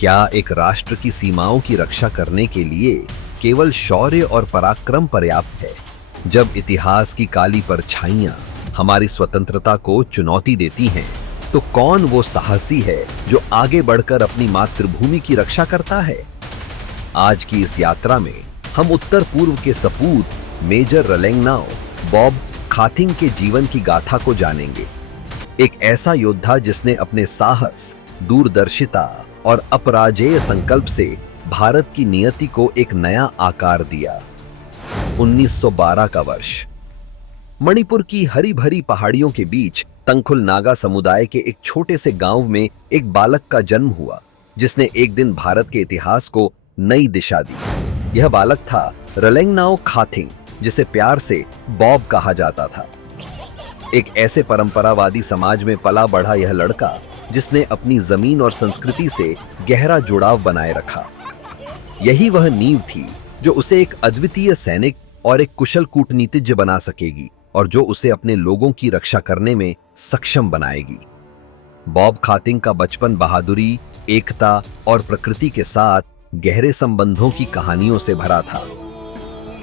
क्या एक राष्ट्र की सीमाओं की रक्षा करने के लिए केवल शौर्य और पराक्रम पर्याप्त है? जब इतिहास की काली परछाइयां हमारी स्वतंत्रता को चुनौती देती हैं, तो कौन वो साहसी है जो आगे बढ़कर अपनी मातृभूमि की रक्षा करता है? आज की इस यात्रा में हम उत्तर पूर्व के सपूत मेजर रलेंगनाओ बॉब खाथिंग के जीवन की गाथा को जानेंगे। एक ऐसा योद्धा जिसने अपने साहस, दूरदर्शिता और अपराजेय संकल्प से भारत की नियति को एक नया आकार दिया। 1912 का वर्ष। मणिपुर की हरी भरी पहाड़ियों के बीच तंगखुल नागा समुदाय के एक छोटे से गांव में एक बालक का जन्म हुआ, जिसने एक दिन भारत के इतिहास को नई दिशा दी। यह बालक था रलेंगनाओ खाथिंग, जिसे प्यार से बॉब कहा जाता था। एक ऐसे परंपरावादी समाज में पला बढ़ा यह लड़का, जिसने अपनी जमीन और संस्कृति से गहरा जुड़ाव बनाए रखा। यही वह नींव थी जो उसे एक अद्वितीय सैनिक और एक कुशल कूटनीतिज्ञ बना सकेगी, और जो उसे अपने लोगों की रक्षा करने में सक्षम बनाएगी। बॉब खाथिंग का बचपन बहादुरी, एकता और प्रकृति के साथ गहरे संबंधों की कहानियों से भरा था।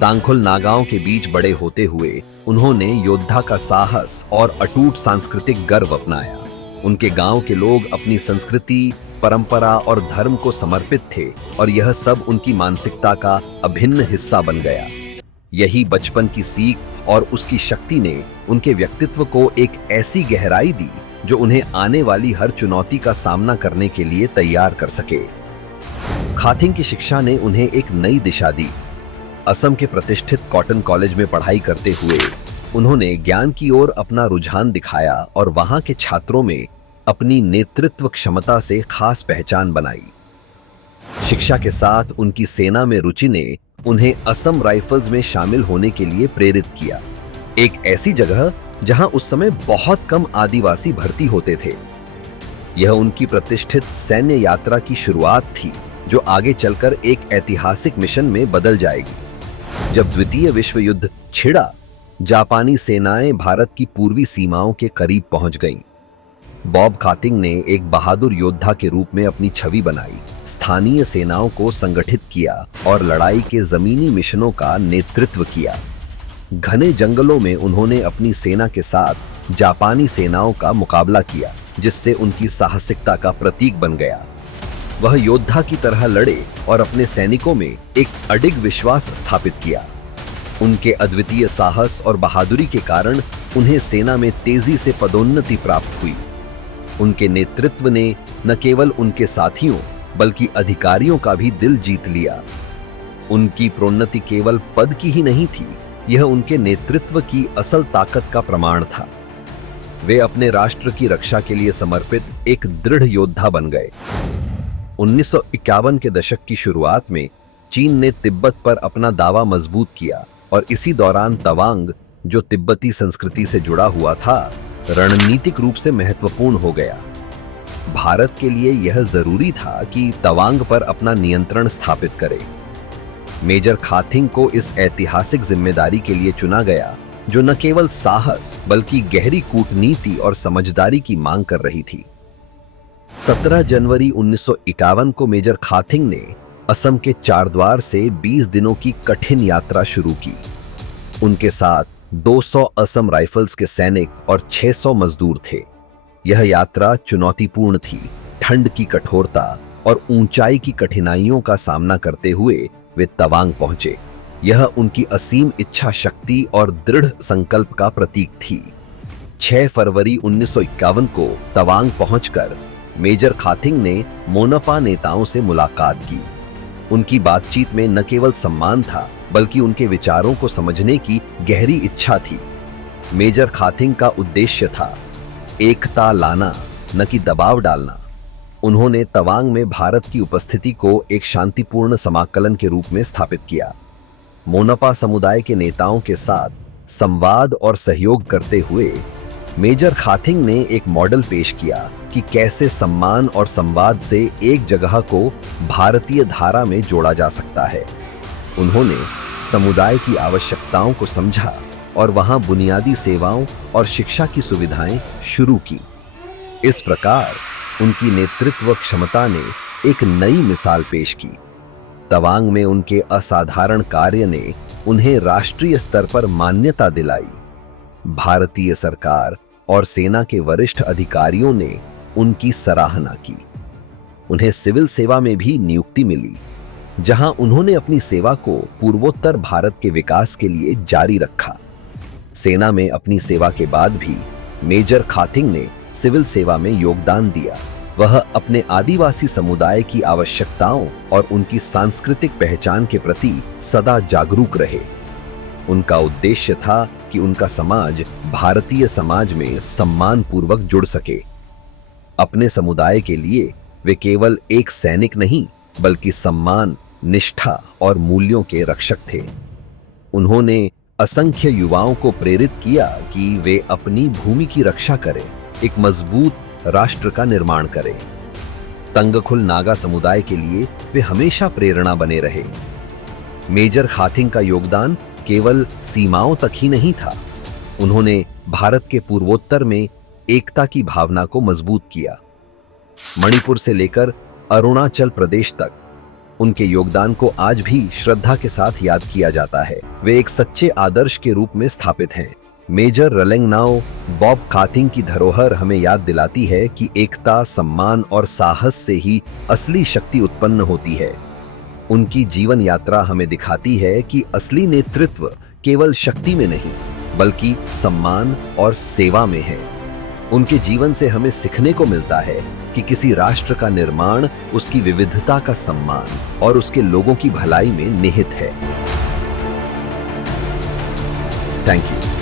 तांगखुल नागाओं के बीच बड़े होते हुए उन्होंने योद्धा का साहस और अटूट सांस्कृतिक गर्व अपनाया। उनके गांव के लोग अपनी संस्कृति, परंपरा और धर्म को समर्पित थे, और यह सब उनकी मानसिकता का अभिन्न हिस्सा बन गया। यही बचपन की सीख और उसकी शक्ति ने उनके व्यक्तित्व को एक ऐसी गहराई दी जो उन्हें आने वाली हर चुनौती का सामना करने के लिए तैयार कर सके। खाथिंग की शिक्षा ने उन्हें एक नई दिशा दी। असम के प्रतिष्ठित कॉटन कॉलेज में पढ़ाई करते हुए उन्होंने ज्ञान की ओर अपना रुझान दिखाया और वहां के छात्रों में अपनी नेतृत्व क्षमता से खास पहचान बनाई। शिक्षा के साथ उनकी सेना में रुचि ने उन्हें असम राइफल्स में शामिल होने के लिए प्रेरित किया, एक ऐसी जगह जहां उस समय बहुत कम आदिवासी भर्ती होते थे। यह उनकी प्रतिष्ठित सैन्य यात्रा की शुरुआत थी, जो आगे चलकर एक ऐतिहासिक मिशन में बदल जाएगी। जब द्वितीय विश्व युद्ध छिड़ा, जापानी सेनाएं भारत की पूर्वी सीमाओं के करीब पहुंच गईं। बॉब खाथिंग ने एक बहादुर योद्धा के रूप में अपनी छवि बनाई, स्थानीय सेनाओं को संगठित किया और लड़ाई के जमीनी मिशनों का नेतृत्व किया। घने जंगलों में उन्होंने अपनी सेना के साथ जापानी सेनाओं का मुकाबला किया, जिससे उनकी साहसिकता का प्रतीक बन गया। वह योद्धा की तरह लड़े और अपने सैनिकों में एक अडिग विश्वास स्थापित किया। उनके अद्वितीय साहस और बहादुरी के कारण उन्हें सेना में तेजी से पदोन्नति प्राप्त हुई। उनके नेतृत्व ने न केवल उनके साथियों बल्कि अधिकारियों का भी दिल जीत लिया। उनकी प्रोन्नति केवल पद की ही नहीं थी, यह उनके नेतृत्व की असल ताकत का प्रमाण था। वे अपने राष्ट्र की रक्षा के लिए समर्पित एक दृढ़ योद्धा बन गए। 1951 के दशक की शुरुआत में चीन ने तिब्बत पर अपना दावा मजबूत किया, और इसी दौरान तवांग, जो तिब्बती संस्कृति से जुड़ा हुआ था, रणनीतिक रूप से महत्वपूर्ण हो गया। भारत के लिए यह जरूरी था कि तवांग पर अपना नियंत्रण स्थापित करे। मेजर खाथिंग को इस ऐतिहासिक जिम्मेदारी के लिए चुना गया, जो न केवल साहस बल्कि गहरी कूटनीति और समझदारी की मांग कर रही थी। 17 जनवरी 1951 को मेजर खाथिंग ने असम के चारद्वार से 20 दिनों की कठिन यात्रा शुरू की। उनके साथ 200 असम राइफल्स के सैनिक और 600 मजदूर थे। यह यात्रा चुनौतीपूर्ण थी। ठंड की कठोरता और ऊंचाई की कठिनाइयों का सामना करते हुए वे तवांग पहुंचे। यह उनकी असीम इच्छा शक्ति और दृढ़ संकल्प का प्रतीक थी। 6 फरवरी 1951 को तवांग पहुंचकर मेजर खाथिंग ने मोनपा नेताओं से मुलाकात की। उनकी बातचीत में न केवल सम्मान था, बल्कि उनके विचारों को समझने की गहरी इच्छा थी। मेजर खाथिंग का उद्देश्य था एकता लाना, न कि दबाव डालना। उन्होंने तवांग में भारत की उपस्थिति को एक शांतिपूर्ण समाकलन के रूप में स्थापित किया। मोनपा समुदाय के नेताओं के साथ संवाद और सहयोग करते हुए मेजर खाथिंग ने एक मॉडल पेश किया कि कैसे सम्मान और संवाद से एक जगह को भारतीय धारा में जोड़ा जा सकता है। उन्होंने समुदाय की आवश्यकताओं को समझा और वहां बुनियादी सेवाओं और शिक्षा की सुविधाएं शुरू की। इस प्रकार उनकी नेतृत्व क्षमता ने एक नई मिसाल पेश की। तवांग में उनके असाधारण कार्य ने उन्हें राष्ट्रीय स्तर पर मान्यता दिलाई। भारतीय सरकार और सेना के वरिष्ठ अधिकारियों ने उनकी सराहना की। उन्हें सिविल सेवा में भी नियुक्ति मिली, जहां उन्होंने अपनी सेवा को पूर्वोत्तर भारत के विकास के लिए जारी रखा। सेना में अपनी सेवा के बाद भी मेजर खाथिंग ने सिविल सेवा में योगदान दिया। वह अपने आदिवासी समुदाय की आवश्यकताओं और उनकी सांस्कृतिक पहचान के प्रति सदा जागरूक रहे। उनका उद्देश्य था कि उनका समाज भारतीय समाज में सम्मानपूर्वक जुड़ सके। अपने समुदाय के लिए वे केवल एक सैनिक नहीं, बल्कि सम्मान, निष्ठा और मूल्यों के रक्षक थे। उन्होंने असंख्य युवाओं को प्रेरित किया कि वे अपनी भूमि की रक्षा करें, एक मजबूत राष्ट्र का निर्माण करें। तंगखुल नागा समुदाय के लिए वे हमेशा प्रेरणा बने रहे। मेजर खाथिंग का योगदान केवल सीमाओं तक ही नहीं था, उन्होंने भारत के पूर्वोत्तर में एकता की भावना को मजबूत किया। मणिपुर से लेकर अरुणाचल प्रदेश तक उनके योगदान को आज भी श्रद्धा के साथ याद किया जाता है। वे एक सच्चे आदर्श के रूप में स्थापित हैं। मेजर रलेंगनाओ बॉब खाथिंग की धरोहर हमें याद दिलाती है कि एकता, सम्मान और साहस से ही असली शक्ति उत्पन्न होती है। उनकी जीवन यात्रा हमें दिखाती है कि असली नेतृत्व केवल शक्ति में नहीं, बल्कि सम्मान और सेवा में है। उनके जीवन से हमें सीखने को मिलता है कि किसी राष्ट्र का निर्माण उसकी विविधता का सम्मान और उसके लोगों की भलाई में निहित है। Thank you.